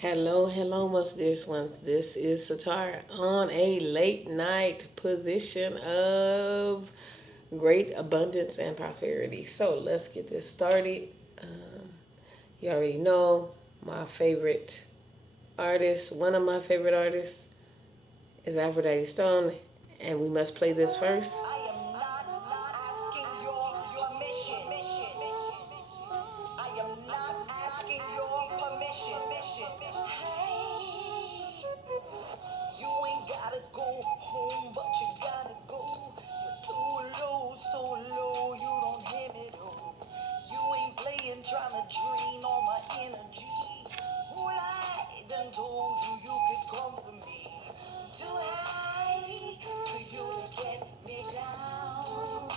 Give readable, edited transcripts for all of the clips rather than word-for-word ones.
Hello, hello, most dearest ones. This is Satar on a late night position of great abundance and prosperity. So let's get this started. Um, you already know my favorite artist, one of my favorite artists is Aphrodite Stone, and we must play this first. I am not asking your mission. I am not asking your permission. Hey, you ain't gotta go home, but you gotta go. You're too low, so low, you don't hear me though. You ain't playing, trying to drain all my energy. Who I done told you you could come for me. Too high for you to get me down.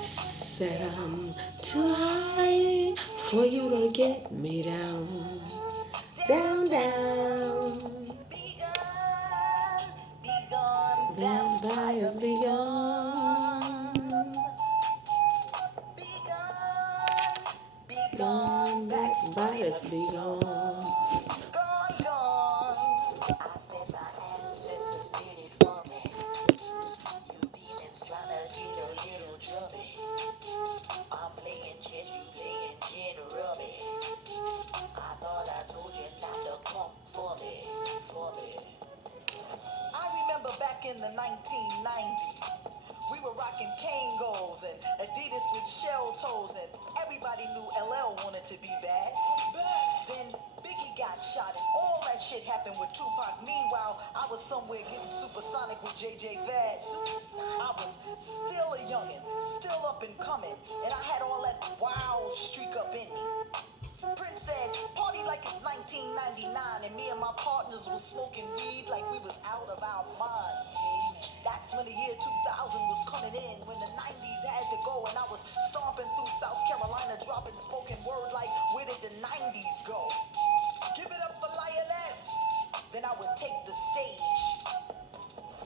Said I'm too high for you to get me down. Down, down. Be gone, be gone. Vampires be gone. Be gone, be gone. Backbiters be gone. Gone, gone. I said my ancestors did it for me. You demons trying to get a little chubby. I'm playing chess, you playing gin rummy. I thought I told you not to come for me, for me. I remember back in the 1990s, we were rocking Kangos and Adidas with shell toes, and everybody knew LL wanted to be bad. Then Biggie got shot, and all that shit happened with Tupac. Meanwhile, I was somewhere getting supersonic with JJ Vaz. I was still a youngin', still up and coming, and I had all that wild streak up in me. Prince said, party like it's 1999, and me and my partners was smoking weed like we was out of our minds. That's when the year 2000 was coming in, when the 90s had to go, and I was stomping through South Carolina, dropping spoken word like, where did the 90s go? Give it up for Lioness. Then I would take the stage.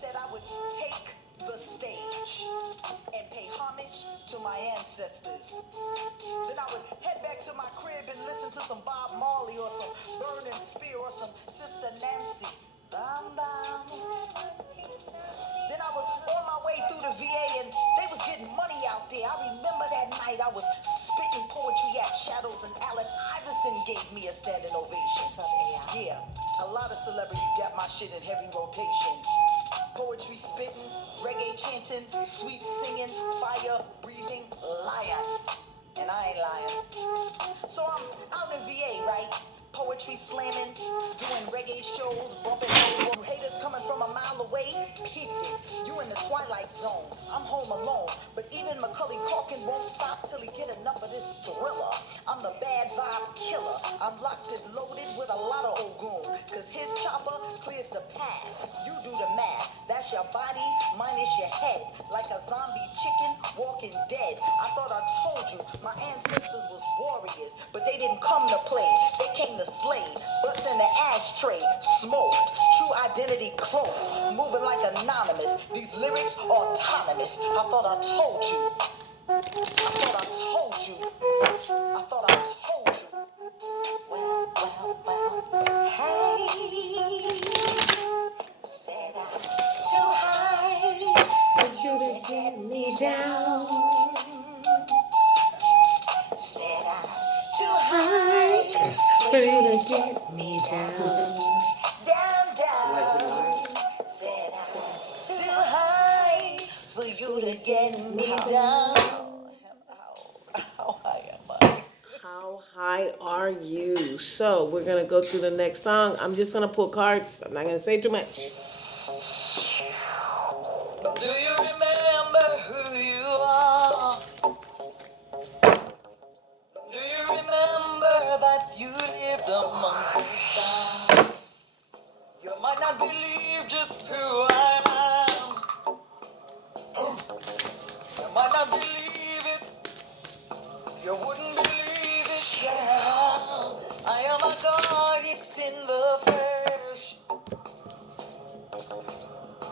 Said I would take the stage and pay homage to my ancestors. Then I would head back to my crib and listen to some Bob Marley or some Burning Spear or some Sister Nancy. Bam, bam. Then I was on my way through the VA and they was getting money out there. I remember that night I was spitting poetry at Shadows and Allen Iverson gave me a standing ovation. Yeah, a lot of celebrities got my shit in heavy rotation. Poetry spitting, reggae chanting, sweet singing, fire breathing, lion. And I ain't lying. So I'm out in VA, right? Poetry slamming, doing reggae shows, bumping over. You haters coming from a mile away, peep it. You in the twilight zone. I'm home alone, but even Macaulay Culkin won't stop till he get enough of this thriller. I'm the bad vibe killer. I'm locked and loaded with a lot of Ogun, cause his chopper clears the path. You do the math. That's your body minus your head, like a zombie chicken walking dead. I thought I told you my ancestors was warriors, but they didn't come to play. They came to slay. Butts in the ashtray, smoked. True identity cloaked, moving like anonymous. These lyrics autonomous. I thought I told you. I thought I told you. I thought I told you. Well. Hey, said I'm too high for you to get me down. Said I'm too high for you to get me down. Down, down. Said I'm too high for you to get me down. How high am I? How high are you? So we're gonna go through the next song. I'm just gonna pull cards. I'm not gonna say too much. Do you remember who you are? Do you remember that you lived amongst the stars? You might not believe just who I am. You might not believe it. You wouldn't believe it, yeah. I am a God, it's in the flesh.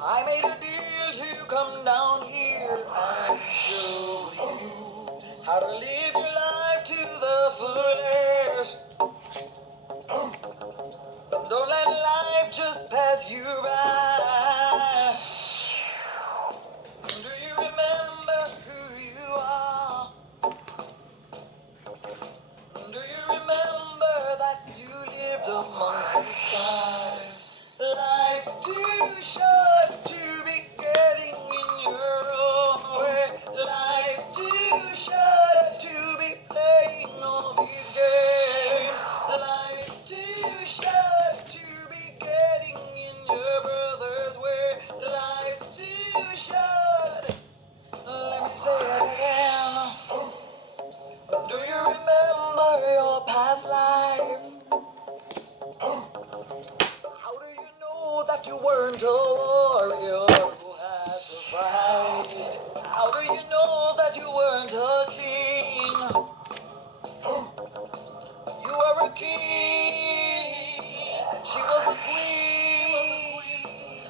I made a deal to come down here and show you how to live your life to the fullest. that you weren't a warrior who had to fight? How do you know that you weren't a king? You were a king. She was a queen.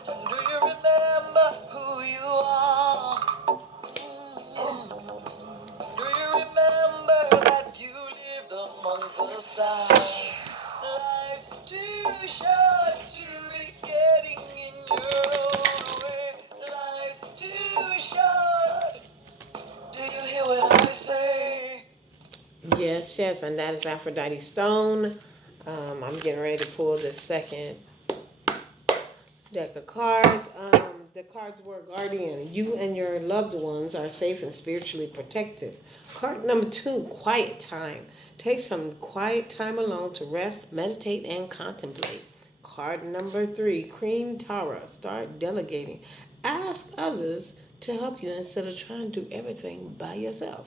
Do you remember who you are? Do you remember that you lived amongst the stars? Life's too short to be getting in your own way. Life's too short. Do you hear what I say? Yes, yes, and that is Aphrodite Stone. I'm getting ready to pull the second deck of cards. The cards were Guardian. You and your loved ones are safe and spiritually protected. Card number 2, Quiet Time. Take some quiet time alone to rest, meditate, and contemplate. Card number 3, Cream Tara. Start delegating. Ask others to help you instead of trying to do everything by yourself.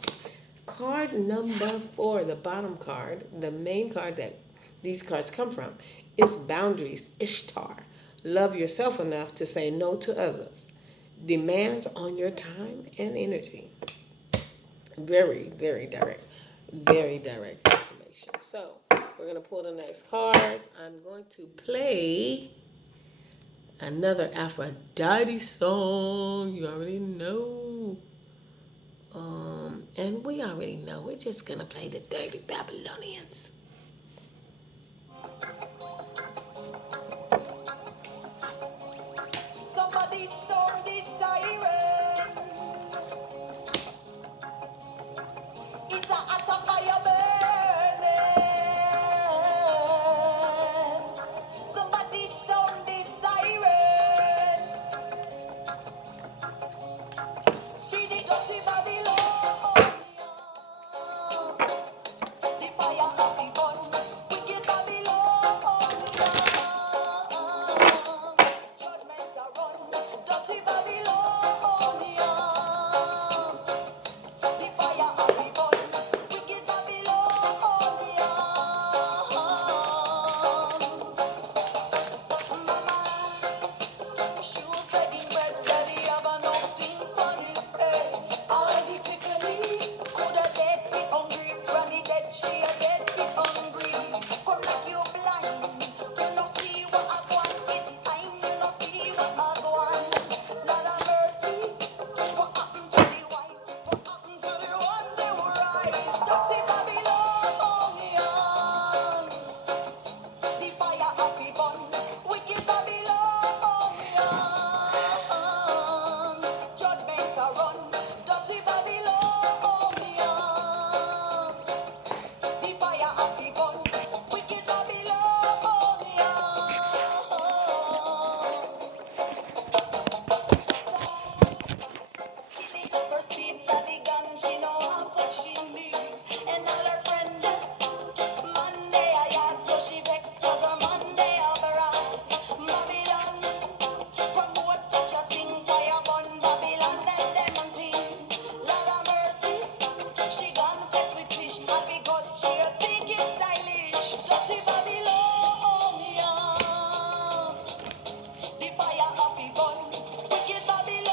Card number 4, the bottom card, the main card that these cards come from, is Boundaries, Ishtar. Love yourself enough to say no to others. Demands on your time and energy. Very, very direct information. So, we're going to pull the next cards. I'm going to play another Aphrodite song. You already know. And we already know. We're just going to play the Dirty Babylonians. Somebody sound this siren. It's a hot fire burning. Somebody sound this siren. Feed the dirty Babylon. The fire of the gun. Wicked Babylon. Judgment a run. Dirty Babylon. The fire of the gun, wicked Babylonian. Mama, she was begging bread, daddy have enough things for this day. All the pickley coulda dead be hungry, granny dead she a dead be hungry. Come like you blind, you no see what I want. It's time you no see what I want. Lord of mercy, what happened to the wise? What happened to the ones they were right? Dirty Babylonians, the fire of the bun, wicked Babylonians, judgment a run. Dirty Babylonians, the fire of the bun, wicked Babylonians. She never seen that the gun, she know how what she need. And all her friend, Monday I had, so she vexed cause her Monday a bride. Babylon, promote such a thing, fire burn Babylon, them thing. Lord of mercy, she gone flex with fish, all because she a think it's stylish. Dirty Babylonian, the fire of the gun, wicked Babylonians,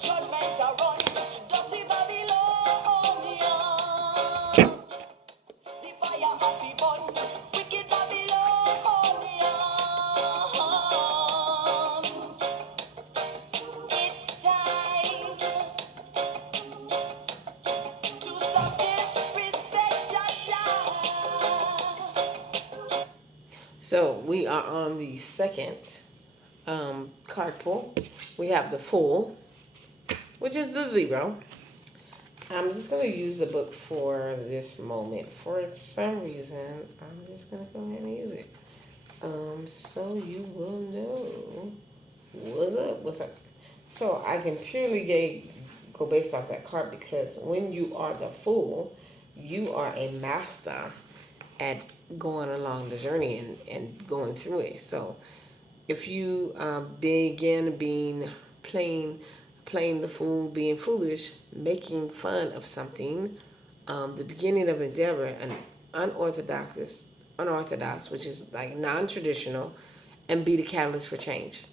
judgment a run. Dirty Babylonians, the fire of the gun, wicked Babylonians. It's time to stop disrespect, Jaja. So we are on the second card pull. We have the Fool, which is the 0. I'm just going to use the book for this moment. For some reason, I'm just going to go ahead and use it. So you will know what's up. So I can purely go based off that card because when you are the Fool, you are a master at going along the journey and going through it. So if you begin playing the fool, being foolish, making fun of something, the beginning of endeavor, an unorthodox unorthodox, which is like non-traditional, and be the catalyst for change.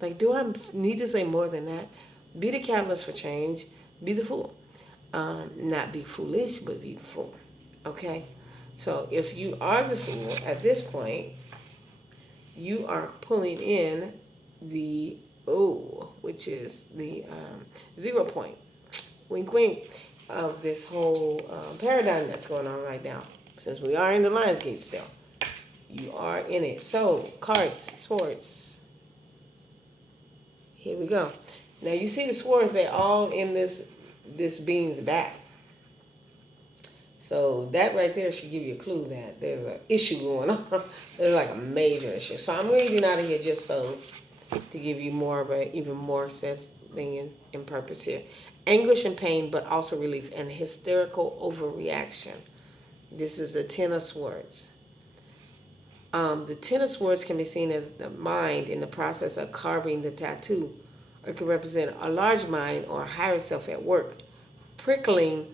Like, do I need to say more than that? Be the catalyst for change. Be the fool. Not be foolish, but be the fool. Okay? So if you are the fool at this point, you are pulling in the O, which is the 0 point, wink wink, of this whole paradigm that's going on right now. Since we are in the Lionsgate still, you are in it. So, cards, swords. Here we go. Now you see the swords, they're all in this being's back. So that right there should give you a clue that there's an issue going on. There's like a major issue. So I'm reading out of here just so to give you more of a even more sense thing in purpose here. Anguish and pain, but also relief and hysterical overreaction. This is the Ten of Swords. The Ten of Swords can be seen as the mind in the process of carving the tattoo. It can represent a large mind or a higher self at work, pricking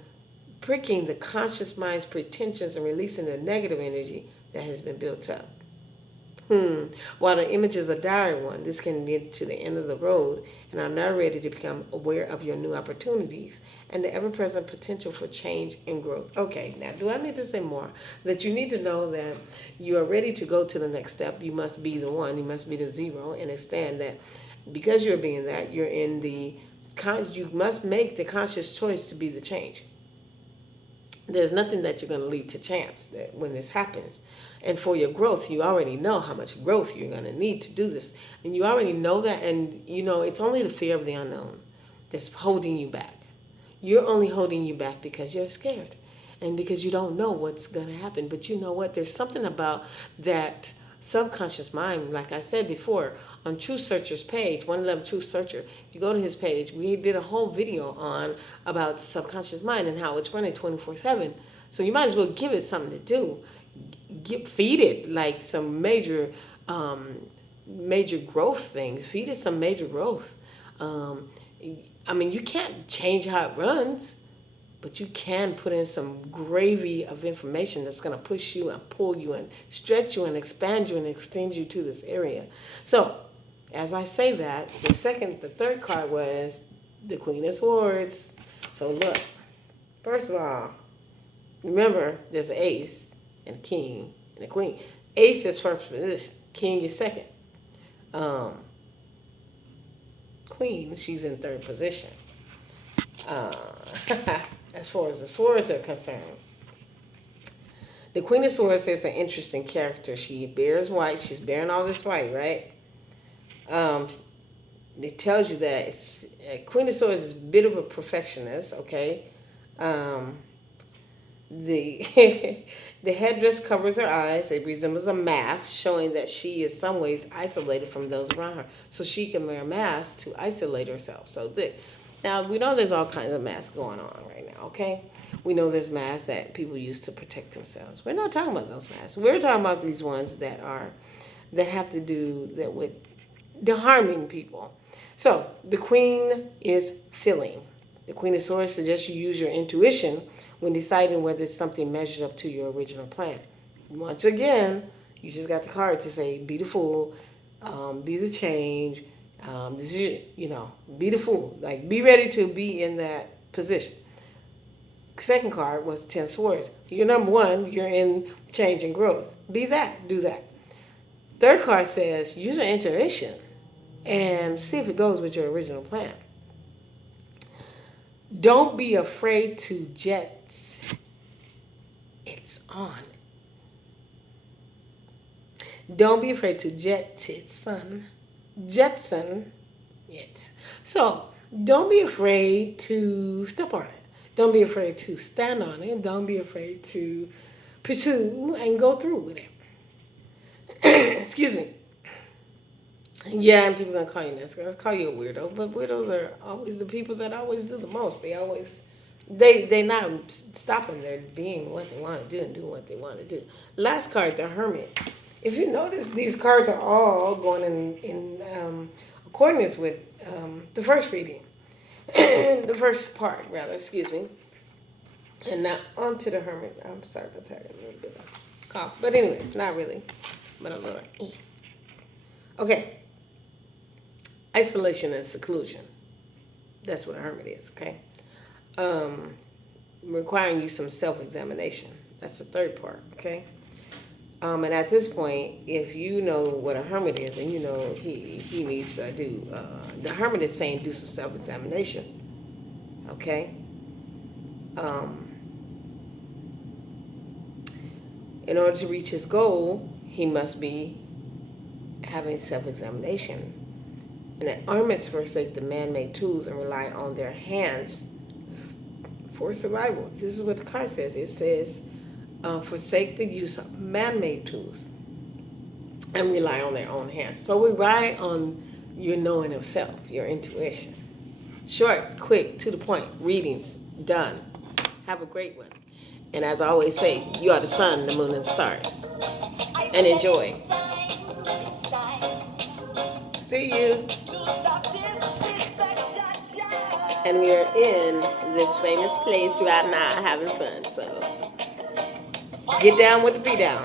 the conscious mind's pretensions and releasing the negative energy that has been built up. While the image is a dire one, this can lead to the end of the road and are now ready to become aware of your new opportunities and the ever-present potential for change and growth. Okay, now do I need to say more? That you need to know that you are ready to go to the next step. You must be the one. You must be the zero, and understand that because you're being that, you're in the you must make the conscious choice to be the change. There's nothing that you're going to leave to chance that when this happens. And for your growth, you already know how much growth you're going to need to do this. And you already know that, and you know it's only the fear of the unknown that's holding you back. You're only holding you back because you're scared and because you don't know what's going to happen. But you know what? There's something about that subconscious mind. Like I said before, on Truth Searcher's page, 111 Truth Searcher, you go to his page, we did a whole video on about subconscious mind and how it's running 24/7. So you might as well give it something to do. Feed it like some major growth things. Feed it some major growth. I mean, you can't change how it runs, but you can put in some gravy of information that's going to push you and pull you and stretch you and expand you and extend you to this area. So, as I say that, the third card was the Queen of Swords. So look, first of all, remember there's an ace and a king and a queen. Ace is first position, king is second. Queen, she's in third position. As far as the swords are concerned, the Queen of Swords is an interesting character. She bears white. She's bearing all this white, right? It tells you that Queen of Swords is a bit of a perfectionist, okay? The the headdress covers her eyes. It resembles a mask, showing that she is some ways isolated from those around her. So she can wear a mask to isolate herself. So now we know there's all kinds of masks going on right now, okay? We know there's masks that people use to protect themselves. We're not talking about those masks. We're talking about these ones that have to do that with harming people. So the Queen is feeling. The Queen of Swords suggests you use your intuition when deciding whether it's something measured up to your original plan. Once again, you just got the card to say, be the fool, be the change, this is, be the fool. Like, be ready to be in that position. Second card was 10 Swords. You're number one, you're in change and growth. Be that, do that. Third card says, use your intuition and see if it goes with your original plan. Don't be afraid to it's on. Don't be afraid to jetson it. So don't be afraid to step on it. Don't be afraid to stand on it. Don't be afraid to pursue and go through with it. Excuse me. Yeah, and people are gonna call you this. Gonna call you a weirdo, but weirdos are always the people that always do the most. They not stopping there being what they want to do and doing what they want to do. Last card, the Hermit. If you notice, these cards are all going in accordance with the first reading, the first part, rather. Excuse me. And now on to the Hermit. I'm sorry about that. A little bit. cough. But anyways, not really. But a little. Okay. Isolation and seclusion. That's what a hermit is, okay? Um, requiring you some self-examination. That's the third part, okay? And at this point, if you know what a hermit is, and you know he needs to do, the hermit is saying do some self-examination, okay? Um, in order to reach his goal, he must be having self-examination. And the hermits forsake the man-made tools and rely on their hands for survival. This is what the card says. It says, forsake the use of man-made tools and rely on their own hands. So we rely on your knowing of self, your intuition. Short, quick, to the point, readings, done. Have a great one. And as I always say, you are the sun, the moon, and the stars. And enjoy. See you. And we are in this famous place right now having fun. So get down with the be down.